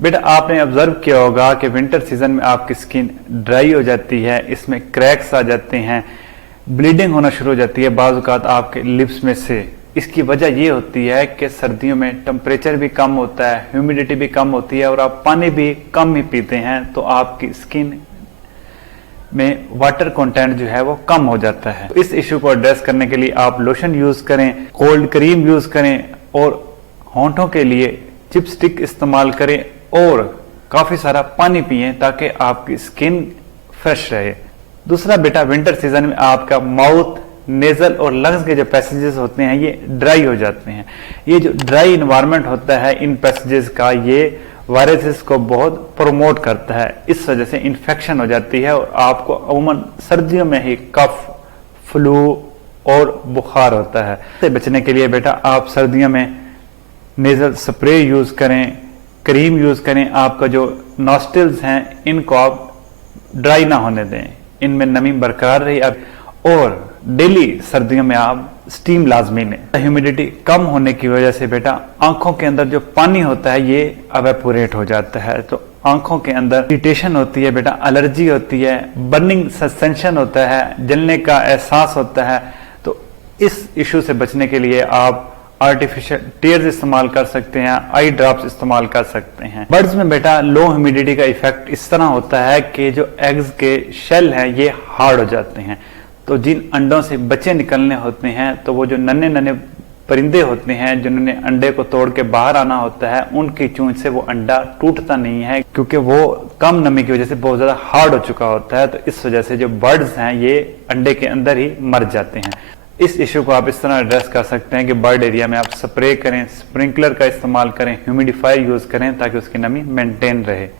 बेटा आपने ऑब्जर्व किया होगा कि विंटर सीजन में आपकी स्किन ड्राई हो जाती है, इसमें क्रैक्स आ जाते हैं, ब्लीडिंग होना शुरू हो जाती है बाज़ आपके लिप्स में से। इसकी वजह ये होती है कि सर्दियों में टेम्परेचर भी कम होता है, ह्यूमिडिटी भी कम होती है और आप पानी भी कम ही पीते हैं, तो आपकी स्किन में वाटर कंटेंट जो है वो कम हो जाता है। तो इस इशू को एड्रेस करने के लिए आप लोशन यूज करें, कोल्ड क्रीम यूज करें और होंठों के लिए चिपस्टिक इस्तेमाल करें और काफी सारा पानी पिएं ताकि आपकी स्किन फ्रेश रहे। दूसरा बेटा, विंटर सीजन में आपका माउथ, नेजल और लंग्स के जो पैसेजेस होते हैं ये ड्राई हो जाते हैं। ये जो ड्राई इन्वायरमेंट होता है इन पैसेजेस का, ये वायरसेस को बहुत प्रमोट करता है, इस वजह से इन्फेक्शन हो जाती है और आपको अमूमन सर्दियों में ही कफ, फ्लू और बुखार होता है। इससे बचने के लिए बेटा आप सर्दियों में नेजल स्प्रे यूज करें, क्रीम यूज करें, आपका जो नॉस्ट्रिल्स हैं इनको आप ड्राई ना होने दें, इनमें नमी बरकरार रही। और डेली सर्दियों में आप स्टीम लाजमी लें। ह्यूमिडिटी कम होने की वजह से बेटा आंखों के अंदर जो पानी होता है ये एवेपोरेट हो जाता है, तो आंखों के अंदर इरिटेशन होती है बेटा, एलर्जी होती है, बर्निंग सेंसेशन होता है, जलने का एहसास होता है। तो इस इशू से बचने के लिए आप आर्टिफिशियल टीयर्स इस्तेमाल कर सकते हैं, आई ड्रॉप्स इस्तेमाल कर सकते हैं। बर्ड्स में बेटा लो ह्यूमिडिटी का इफेक्ट इस तरह होता है कि जो एग्स के शेल हैं ये हार्ड हो जाते हैं, तो जिन अंडों से बच्चे निकलने होते हैं तो वो जो नन्हे नन्हे परिंदे होते हैं जिन्होंने अंडे को तोड़ के बाहर आना होता है, उनकी चूंच से वो अंडा टूटता नहीं है क्योंकि वो कम नमी की वजह से बहुत ज्यादा हार्ड हो चुका होता है। तो इस वजह से जो बर्ड्स हैं ये अंडे के अंदर ही मर जाते हैं। इस इशू को आप इस तरह एड्रेस कर सकते हैं कि बर्ड एरिया में आप स्प्रे करें, स्प्रिंकलर का इस्तेमाल करें, ह्यूमिडिफायर यूज करें ताकि उसकी नमी मेंटेन रहे।